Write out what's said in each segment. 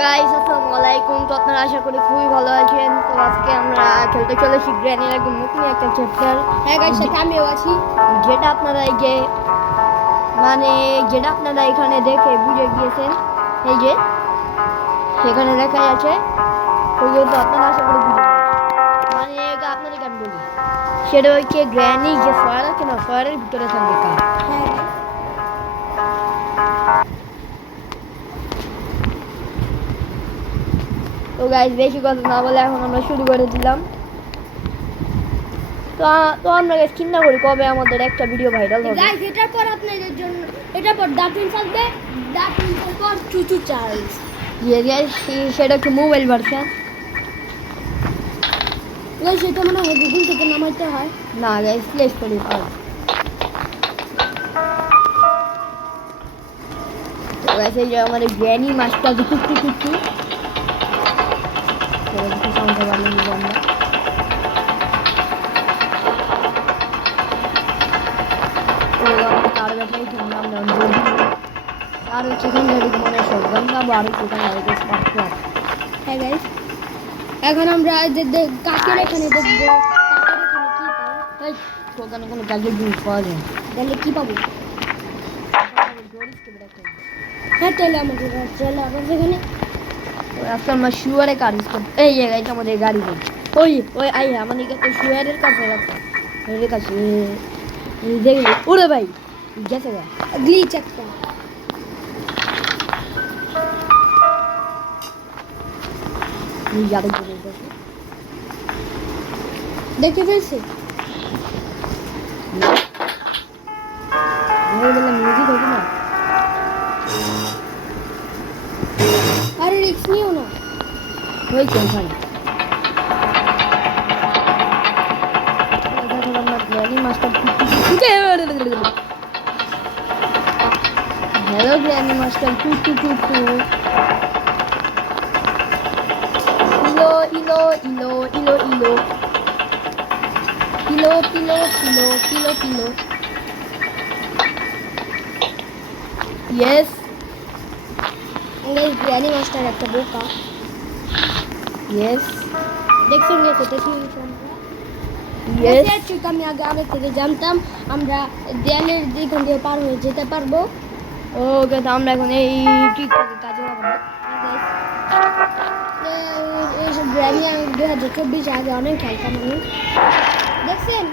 Guys আসসালামু আলাইকুম। তো আপনারা আশা করি খুবই ভালো আছেন। তো আজকে আমরা খেলতে চলেছি গ্র্যানির একদম নতুন একটা চ্যাপ্টার। হ্যাঁ গাইস, সাথে আমিও আছি। যেটা আপনারা এই যে যেটা আপনারা এখানে দেখে বুঝে গিয়েছেন, এই যে সেখানে লেখা আছে, ওই তো আপনারা আশা করি বুঝে গিয়েছেন। মানে এটা আপনাদেরকে আমি বলি, সেটা হচ্ছে গ্র্যানি যে ফয়ার আছে না, ফয়ারের ভিতরে থাকবে কার। হ্যাঁ তো গাইস বেশি কথা না বলে এখন আমরা শুরু করে দিলাম। তো আমরা গাইস চিন্তা করি কবে আমাদের একটা ভিডিও ভাইরাল হবে। গাইস, এটার পর আপনাদের জন্য এটার পর দাপিন থাকবে, দাপিনের পর চুচু চার্লস। গাইস সেটা কি মোবাইল ভার্সন? গাইস, এটা মনে হয় গুগল থেকে নামাইতে হয়। না গাইস, প্লে স্টোরে পাওয়া। তো গাইস এই যে আমাদের গ্র্যানি মাস্টার টুকটু টুকটু সাউন্ড বানিয়ে নিব আমরা। তার ব্যাপারে শুনলাম না, আর হচ্ছে এখান থেকে মনে শটগান পাবো, আর হচ্ছে এখান থেকে স্পার্ক। হ্যাঁ গাইস, এখন আমরা কাকের এখানে দেখবো কাকের এখানে কি পাই। ওখানে কোনো কাজের জিনিস পাওয়া যায় না। তাহলে কি পাবো? হ্যাঁ, তাহলে আমাদের চলে আবার সেখানে। আজকে আমরা শুয়ারে কাজ করব। এই জায়গায় আমাদের গাড়ি নেই। ওই ওই আই আমাদের কাছে শুয়ারের কাছে রাখো, এর কাছে এই দেখলি ওরে ভাই গেছে গা গ্লিচ একটা। এই গাড়ি করে গেছে, দেখে ফেলছে। বলে মিউজিক হবে না। আরে রিস্ক নিও না। ওই কোনখানে আমরা granny master. Hello granny master two two two two. ইলো ইলো ইলো ইলো ইলো কিলো কিলো কিলো কিলো কিলো। ইয়েস গাইস, গ্র্যানি মাস্টার একটা বোকা। ইয়েস দেখছেন গেছে দেখি ইয়েস। ঠিক আমি আগে থেকে জানতাম আমরা দেয়ালের দিকে দিয়ে পার হয়ে যেতে পারবো। ওকে, তো আমরা এখন এই টিকটকে কাজে লাগাবো। এইসব গ্র্যানি আমি 2024 আগে অনেক খেলতাম আমি। দেখছেন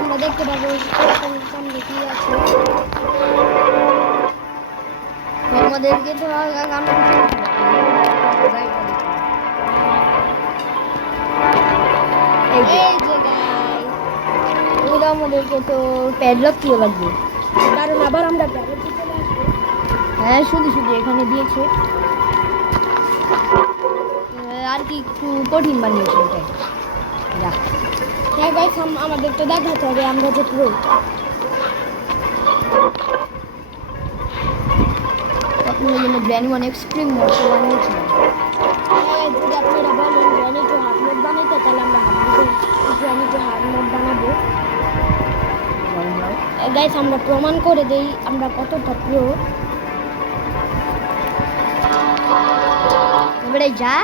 আমরা দেখতে পাবো সামনে কি আছে। আমাদেরকে তো এই যে গাইস, ওগুলো আমাদেরকে তো প্যাডলক দিয়ে লাগবে। কারণ আবার আমরা গ্যারেজে চলে আসবো। হ্যাঁ শুধু শুধু এখানে দিয়েছে, আর কি একটু কঠিন বানিয়েছে এটাই। যা হ্যাঁ গাইস, আমাদের তো দেখাতে হবে আমরা যে প্রো। আপনার জন্য গ্র্যানি ওয়ান এক্সট্রিম মোড বানিয়েছি। যদি আপনারা বলেন গ্র্যানি টু হার্ড মোড বানাইতে, তাহলে আমরা গ্র্যানি টু হার্ড মোড বানাবো। গাইস, আমরা প্রমাণ করে দেই আমরা কতটা প্রো। এবারে যা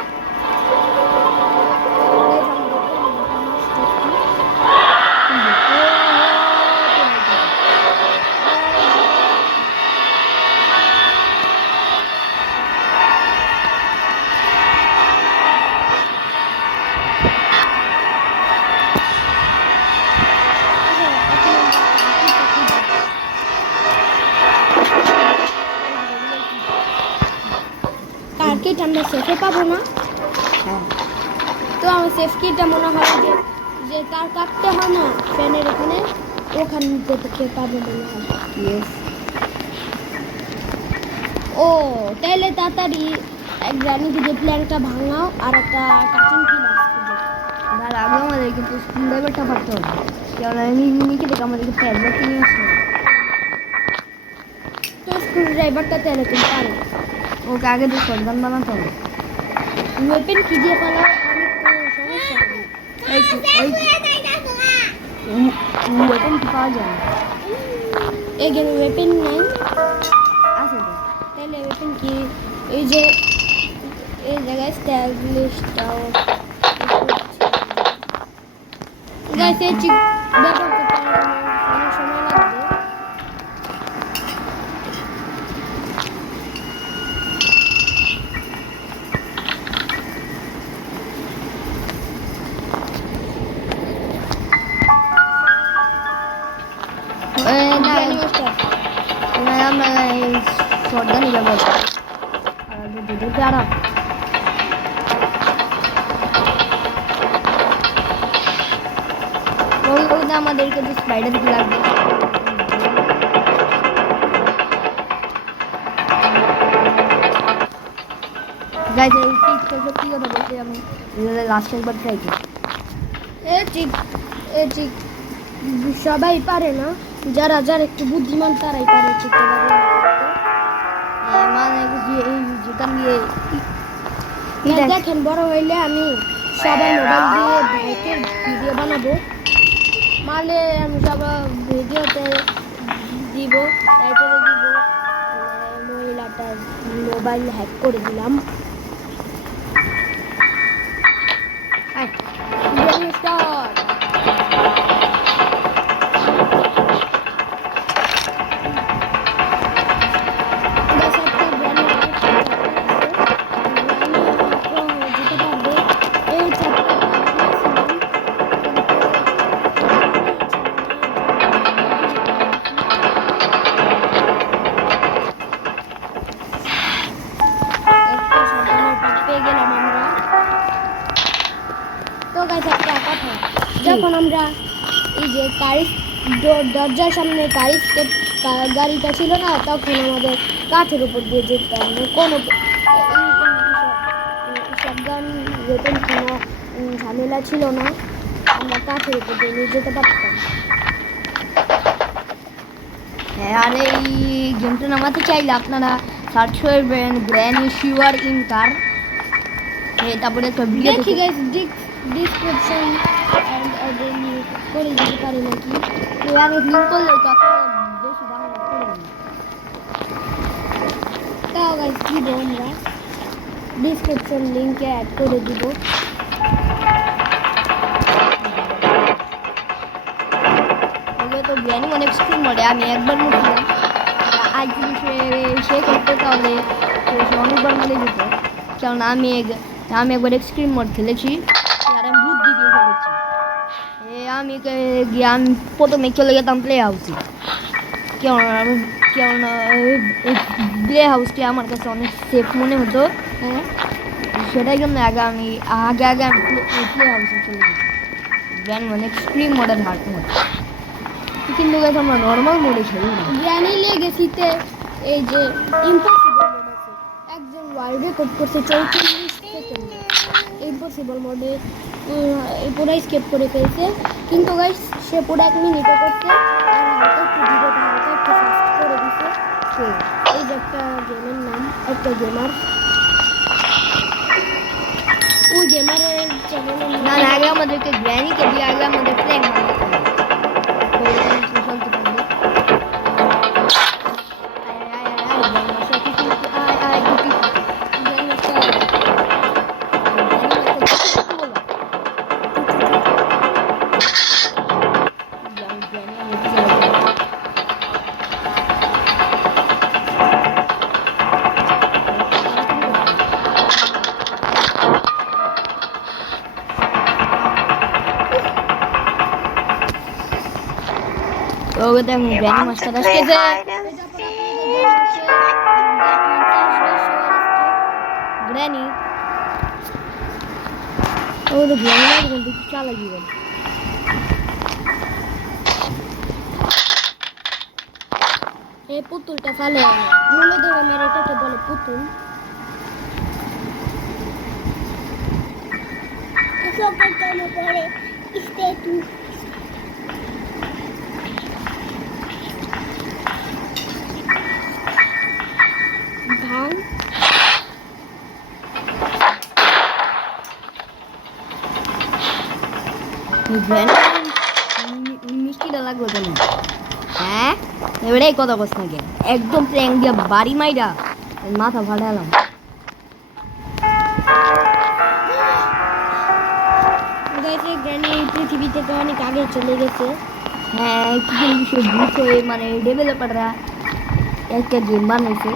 কার কিট আমরা সেফে পাবো না। হ্যাঁ তো আমার সেফ কিটটা মনে হয় যে যে তার কাটতে হয় না ফ্যানের এখানে, ওখান থেকে পাবো মনে হয়। ইয়েস। ও তাইলে তাড়াতাড়ি গ্র্যানি যে প্ল্যানটা ভাঙাও আর একটা কাটিং কি লাগছে। আর আগে আমাদের কিন্তু স্ক্রিন ড্রাইভারটা পারতে হবে, কারণ আমি নিচে থেকে আমাদেরকে প্যাডলক নিয়ে আসতে হবে। তো স্ক্রু ড্রাইভারটা তাহলে তুমি পারো। ওকে আগে তো শটগান বানাতে হবে। ওয়েপেন কি দিয়ে পালো অনেক তো সমস্যা হবে। ওয়েপন কি পাওয়া যায় না। এই গেম ওয়েপেন নাই। ওয়েপেন কি এই যে এই জায়গায় স্ট্যাবলিশটাও গাইস এই চিপ ব্যবহার করতে আমার অনেক সময় লাগবে আমরা শর্টগানই ব্যবহার করি দুটো আরাম ওই আমাদেরকে যে স্পাইডার কি লাগবে গাইস এই পিকটা সত্যি কথা বলতে আমি লাস্ট একবার ট্রাই করি এ ঠিক সবাই পারে না যারা যারা একটু বুদ্ধিমান তারাই পারে চিত্র মানে এই যেটা নিয়ে দেখেন বড় হইলে আমি সবার মোবাইল দিয়ে ভাইকে ভিডিও বানাবো মানে আমি সবার ভিডিওতে দিব টাইটেলে দিব মহিলাটার মোবাইল হ্যাক করে দিলাম যখন আমরা এই যে দরজার সামনে গাড়িটা ছিল না তখন আমাদের কাঠের উপর দিয়ে যেতাম কোনো শটগান ওয়েপেন কোনো ঝামেলা ছিল না আমরা কাঠের উপর দিয়ে নিয়ে যেতে পারতাম হ্যাঁ আর এই গেমটা নামাতে চাইলে আপনারা সার্চ করবেন ব্র্যান্ড শিওর ইন কার তারপরে একটা ভিডিও দেখি গাইস ডিসক্রিপশন করে দিতে পারি নাকি আমি লিঙ্ক করলে কত বেশি ডাউনলোড করে নেব তাও গাইস দিব আমরা ডিসক্রিপশন লিংকে অ্যাড করে দিব তো ব্র্যান্ড অনেক স্ক্রিন মডে আমি একবার মুখলাম আজ যদি সে করতে তাহলে অনেকবার মনে যেত কারণ আমি একবার এক্সট্রিম মোড খেলেছি আর আমি বুদ্ধি দিয়ে খেলেছি আমি প্রথমে চলে যেতাম প্লে হাউসে কেন প্লে হাউসটি আমার কাছে অনেক সেফ মনে হতো হ্যাঁ সেটাই জন্য আমি প্লে হাউসে চলে যেতাম ব্র্যান্ড অনেক এক্সট্রিম মোডের হার্ড মোড কিন্তু গেছে আমরা নর্মাল মোডে খেলি না গ্র্যানি লেগেসিতে এই যে ইম্পসিবল মোড আছে একজন ওয়ার্ল্ড রেকর্ড করছে 44 সেকেন্ডে ইম্পসিবল মোডে পুরো স্কেপ করে ফেলছে কিন্তু গাইস সে পুরো 1 মিনিটে করছে আর হালকা একটু ভিডিওটা হালকা একটু ফাস্ট করে দিছে এই যে একটা গেমের নাম একটা গেমার ওই গেমারের চ্যানেলের না না আগে আমাদেরকে গ্র্যানিকে দিয়ে আগে আমাদের প্ল্যান ওকে দেখুন গ্র্যানি মাস্টার আসতেছে গ্র্যানি ও তো গ্র্যানি না বলতে কি চালা দিবেন এই পুতুলটা ফেলে মূলত আমার এটাকে বলে পুতুল সকাল টাইমে পরে স্ট্যাচু ভাঙ মিষ্টিটা লাগবে কেন হ্যাঁ এবারে কথা বস না কেন একদম প্র্যাঙ্ক দিয়া বাড়ি মাইরা মাথা ফাটালাম। গাইছে গ্র্যানি এই পৃথিবী থেকে অনেক আগে চলে গেছে। হ্যাঁ, কিছু কিছু ভূত হয়ে মানে ডেভেলপাররা একটা গেম বানাইছে।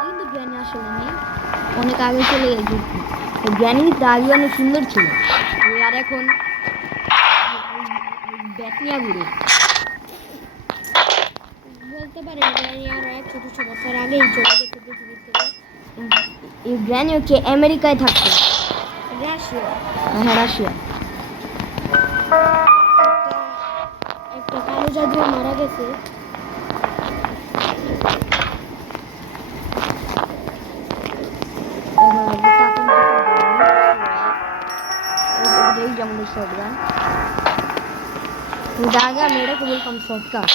কিন্তু গ্র্যানি আসলে নেই, অনেক আগে চলে গেছে। গ্র্যানি আগে অনেক সুন্দর ছিল, আর এখন ব্যাটনিয়া ঘুরে। বলতে পারি গ্র্যানি আরো 100-200 বছর আগেই চলে গেছে পৃথিবী থেকে। এই গ্র্যানি হচ্ছে আমেরিকায় থাকতো। রাশিয়া হ্যাঁ, রাশিয়া। একটা কালো জাদু মারা গেছে। এই যেমন শর্টগান আগে আমি এটাকে বলতাম শর্টকাট।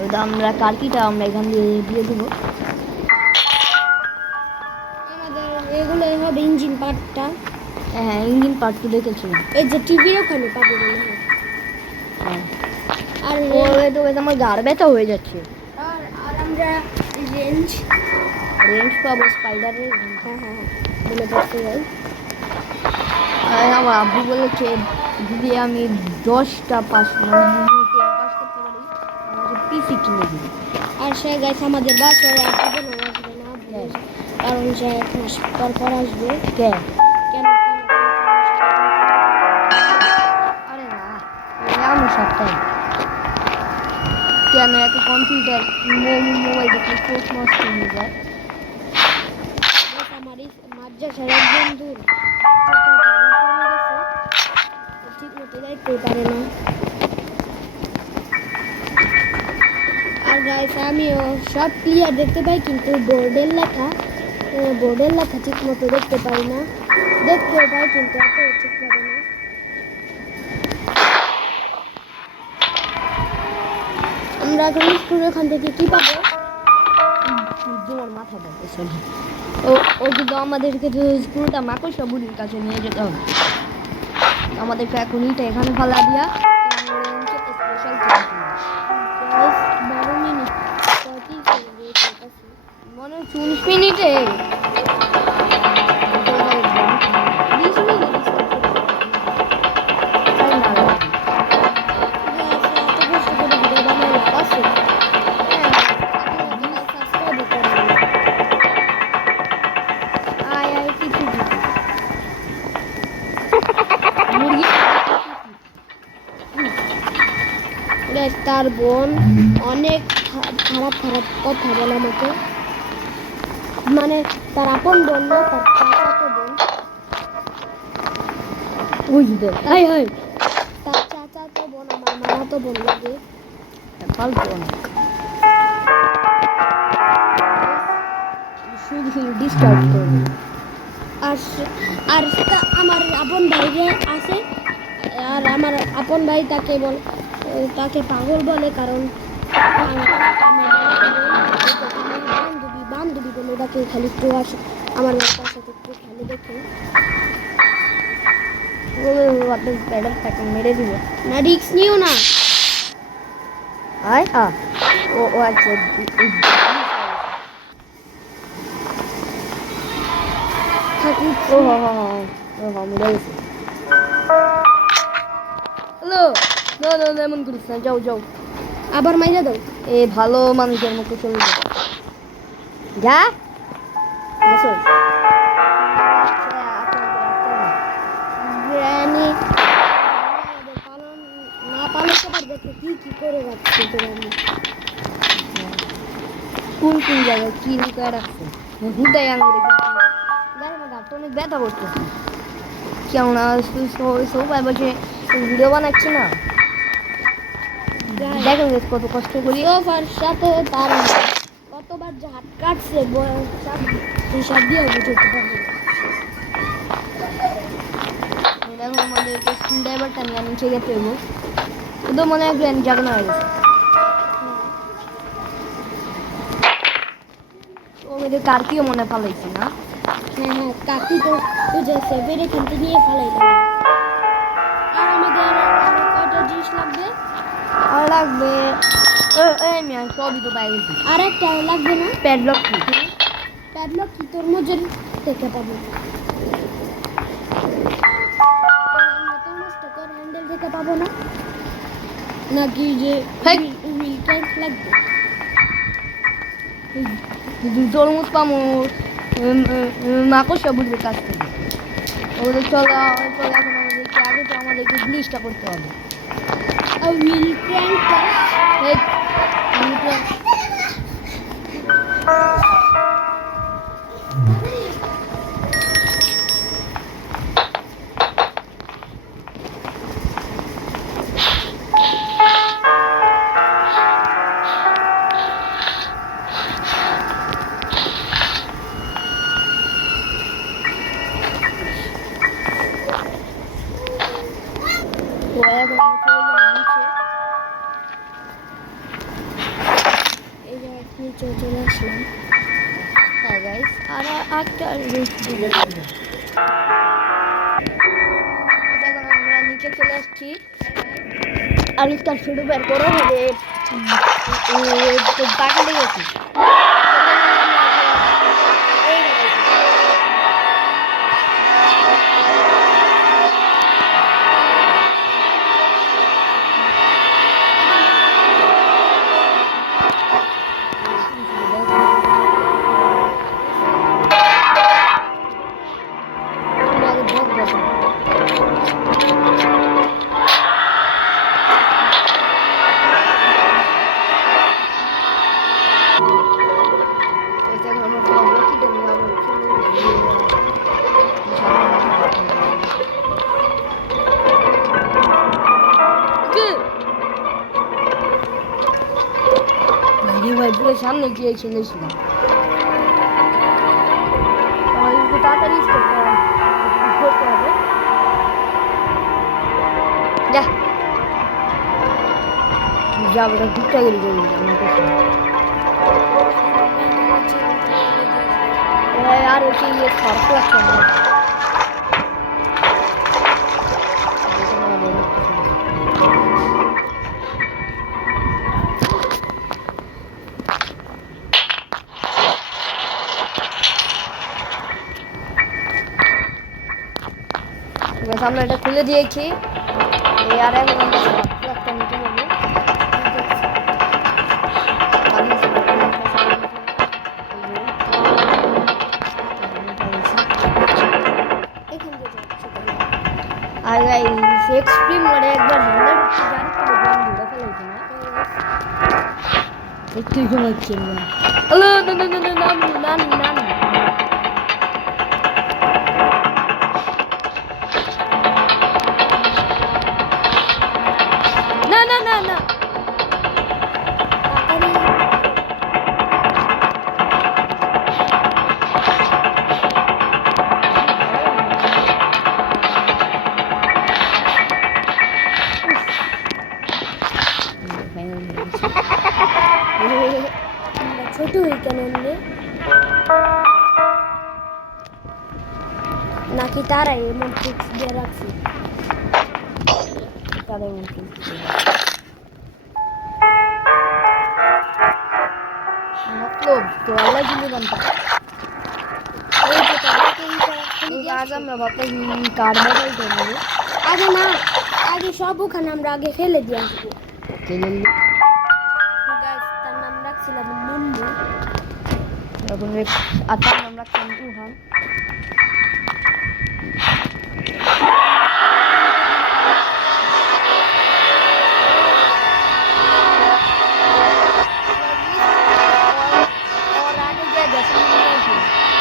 ওইটা আমরা কার্কিটা আমরা এখান দিয়ে দিয়ে দেবো। আমাদের এগুলোই হবে ইঞ্জিন পার্টটা। হ্যাঁ, ইঞ্জিন পার্ট তো দেখেছিলাম। এই যে টিভির ওখানে পাবো মনে হয়। হ্যাঁ, আর তো আমার গাড় ব্যথা হয়ে যাচ্ছে। আর আর আমরা রেঞ্জ রেঞ্জ পাবো স্পাইডারের। হ্যাঁ বলে পড়তে যাই। আমার আব্বু বলেছে যদি আমি 10টা পাস মানে 10 পাস করতে পারি আমাকে পিসি কিনে দিবে। আর সে গাইছে আমাদের বাসায় আর জীবনও আসবে না, কারণ সে 1 মাস পর আসবে। কে? কেন আরে না, আমি সপ্তাহে কেন এত কম্পিউটার মোবাইল দেখলে চোখ নষ্ট হয়ে যায়। আমার মাদ্রাসার এক বন্ধুর ঠিক মতো যাইতেই পারে না। আর গাইস আমিও সব ক্লিয়ার দেখতে পাই, কিন্তু বোর্ডের লেখা ঠিক মতো দেখতে পাই না। দেখতেও পাই কিন্তু এত ঠিক পাবে না। আমরা এখন স্কুল এখান থেকে কি পাবো? তোমার মাথা ব্যথা। ও কিন্তু আমাদেরকে যে স্কুলটা মাকড়সা বুড়ির কাছে নিয়ে যেতে হবে। আমাদেরকে এখন ইটা এখানে ফালা দিয়া স্পেশাল ক্লাস 12 মিনিট 30 সেকেন্ড চলতেছে। মনে হয় 40 মিনিটে 20 মিনিট এত কষ্ট করে ভিডিও বানাই লাভ আছে? সাবস্ক্রাইব করুন। তার বোন অনেক খারাপ কথা বলে আমাকে, মানে তার আপন বোন না, তার চাচাতো বোন। তার চাচাতো বোন আমার মামাতো বোন লাগে। ফালতু অনেক শুধু ডিস্টার্ব করবে। আর আমার আপন ভাই যে আছে, আর আমার আপন ভাই তাকে পাগল বলে, কারণ বান্ধবী বলে তাকে খালি একটু আসে আমার তার সাথে একটু খেলে দেখে। তাকে মেরে দিবে না, রিক্স নিও না। ও আচ্ছা থাকি মেরে গেছে। হ্যালো, না এমন করিস না, যাও আবার মাইরা দাও। এ ভালো মানুষের মতো চলে যা গ্র্যানি পালন না পালাতে পারবে তো কি করে রাখছি গ্র্যানি? কোন জায়গায় কি লুকায় রাখছে হুদাই আঙুরে গায়ে আমার গাছটা অনেক ব্যথা করতেছে। কেমন সবাই বলছে ভিডিও বানাচ্ছি না, দেখেন কত কষ্ট করি। সোফার সাথে তার কতবার যে হাত কাটছে হিসাব দিয়ে বুঝতে পারবে। দেখো আমাদের স্কুল ড্রাইভারটা নিয়ে নিচে যেতে হবো, শুধু মনে হয় গ্র্যান্ড জাগানো হয়ে গেছে। ওদের কার্তিও মনে ফালাইছে না। হ্যাঁ কাকি তো যে সেভের এখান থেকে নিয়ে ফেলাইলাম। আর আমাদের আরো কয়টা জিনিস লাগবে? লাগবে মিয়া সবই তো পাই গেছি আর একটা লাগবে না প্যাডলক কি প্যাডলক কি তোর মজুরি থেকে পাবো হ্যান্ডেল থেকে পাবো না নাকি যে হেই। হুইল ক্যান্ট লাগবে তরমুজ পামুজ মাকড়সা বুঝবে কাছ থেকে ওদের চলো চলো এখন আমাদেরকে আগে তো আমাদেরকে গ্লিচটা করতে হবে আর হুইল ক্যান্টটা এই, গ্লিচটা তো এখন আমরা চলে যাবো নিচে এই জায়গায় নিচে চলে আসলাম হ্যাঁ গাইস আর একটা এখন আমরা নিচে চলে আসছি আলিফটার শুরু বের করে হবে বাকি লেগেছি ভাই পুরো সামনে গিয়ে খেলেছিলাম একটু তাড়াতাড়ি করতে হবে যা যাবো ঘুরতে গেলে যাবি আমার কাছে আর ওকে ইয়ে খারাপ লাগছে আমার আমরা এটা খুলে দিয়েছি আর এখন আমরা একটা নিতে যাবো আর গাইস এক্সট্রিম মোডে একবার হ্যান্ডেল গাড়ি করে গান ধরে ফেলাইছে না একটু ঘুমাচ্ছে না হ্যালো নানি না ছোট হই কেন এমনি নাকি তারাই এমন ফিক্স দিয়ে রাখছি তারা এমন কিন্তু मतलब तो अलग ही नहीं बनता এই যে তারাকে आज আমরা ভাবতেছি কার্বন করবো আগে না আগে সব ওখানে আমরা আগে ফেলে দিয়ে আসবো কেলেন গাইস তার নাম রাখছিলাম মুন্ডু এখন আর তার নাম রাখছেন উহান और आगे क्या जैसे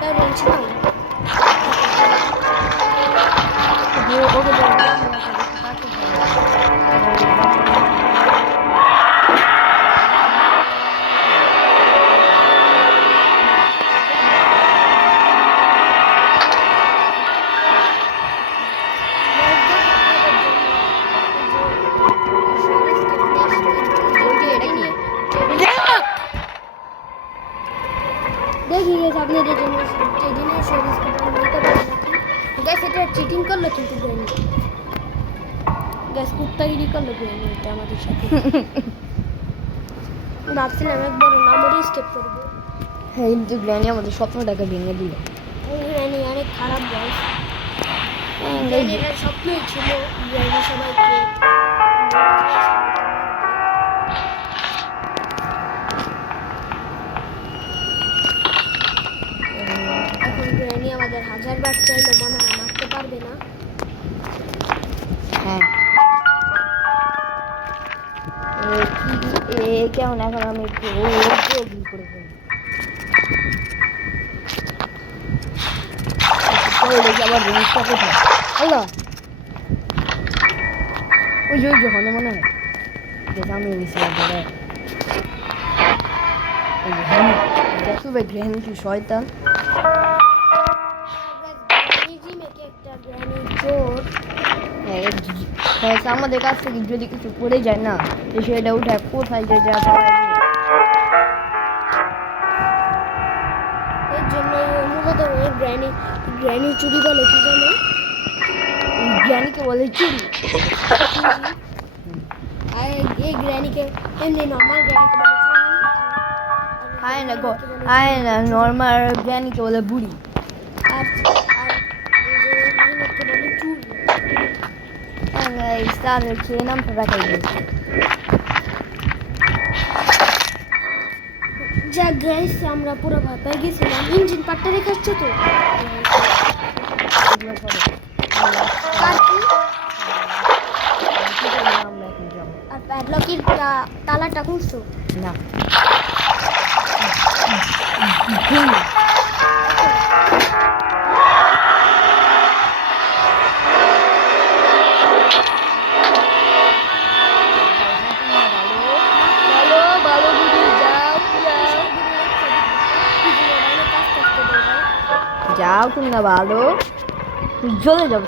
তাই বলছিলাম वो আপনি যে জিনিস স্কিপ নিতে পারেন গ্যাস এটা চিটিং করলো কিন্তু গ্র্যানি গ্যাস কুত্তাগিরি করলো গ্র্যানি এটা আমাদের সাথে ভাবছিলাম একবার নামরই স্টেপ করবো হ্যাঁ কিন্তু গ্র্যানি আমাদের স্বপ্নটাকে ভেঙে দিল। গ্র্যানি অনেক খারাপ বয়স গ্র্যানির স্বপ্নই ছিল গ্র্যানি সবাইকে এখন গ্র্যানি আমাদের 1000 বার চাইলে মনে হয় মারতে পারবে না হ্যাঁ কেমন এখন আমি একটু ভুল করে ফেলি দেখি আবার জিনিসটা কোথায় আল্লাহ ওই যে হনে মনে হয় যেটা আমি গেছিলাম দেখো ভাই গ্র্যানি কি শয়তান আমাদের কাছ থেকে যদি কিছু পড়ে যায় না তো সেটা উঠে কোথায় যে যা এর জন্য মূলত গ্র্যানি চুরি বলে কি জানো গ্র্যানিকে বলে চুরি আর এই গ্র্যানিকে এমনি নর্মাল গ্র্যানিকে বলে চুরি হায় না নর্মাল গ্র্যানিকে বলে বুড়ি আর আর এই যে মিনুকে বলে চুরি স্টার খেয়ে নামটা রাখাই দিয়েছে যা গাইস আমরা পুরো ভয় পেয়ে গেছিলাম ইঞ্জিন পার্টটা দেখাচ্ছ তো আর কি আর প্যাডলকের তালাটা খুলছো না যাও তুমি না ভালো চলে যাও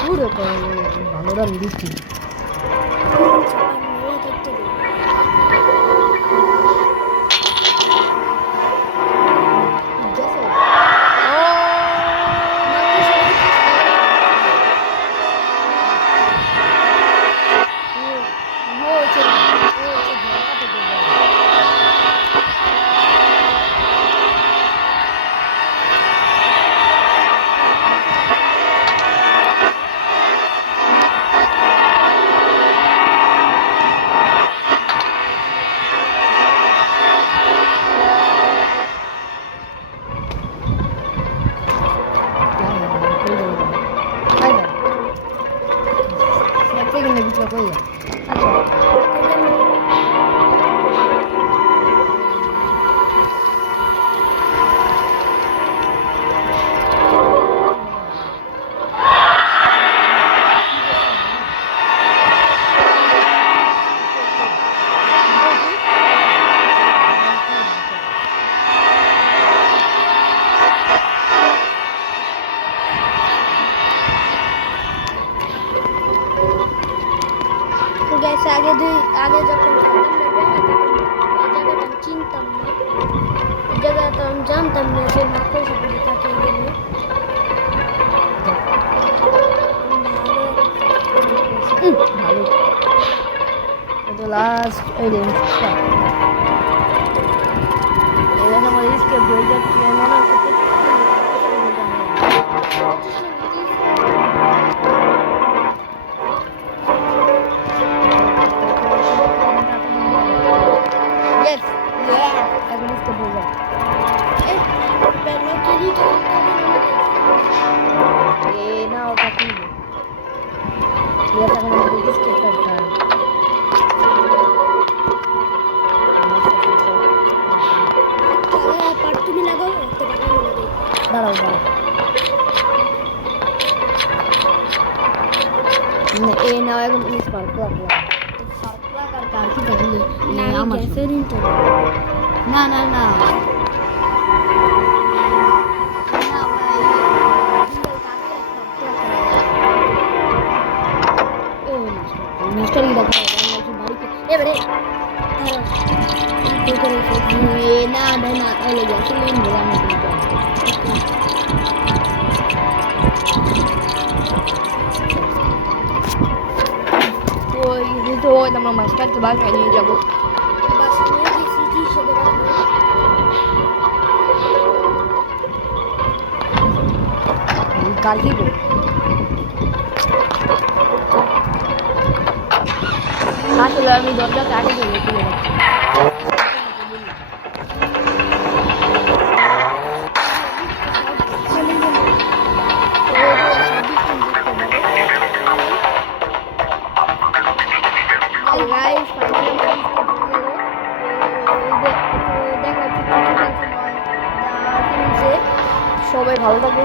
পুরো ভালো দাম দিচ্ছি আগে যখন জায়গাটা চিনতাম না জায়গাটা আমি জানতাম না যে মাকড় সাপড়ি তাকে ভালো লাস্ট আমাদের স্কেপ হয়ে যাচ্ছে মনে হচ্ছে দাঁড়াও এই নাও এখন স্পার্ক আর কার কি দেখলে না না না মাস্টার কি দেখা এবারে করেছে না ভাই না তাহলে গেছে লিন বলানো কিন্তু ওই তো আমরা মাছ কাটতে বাসায় নিয়ে যাবো বাসা নিয়ে যে স্মৃতি হিসেবে রাখবো কাল কি করবো আসলে আমি দরজাটা আগে ধরে তুলে রাখছি Guys, finally my biscuit হয়ে গেল। তো দেখা হচ্ছে কিছু সময় সবাই ভালো থাকবে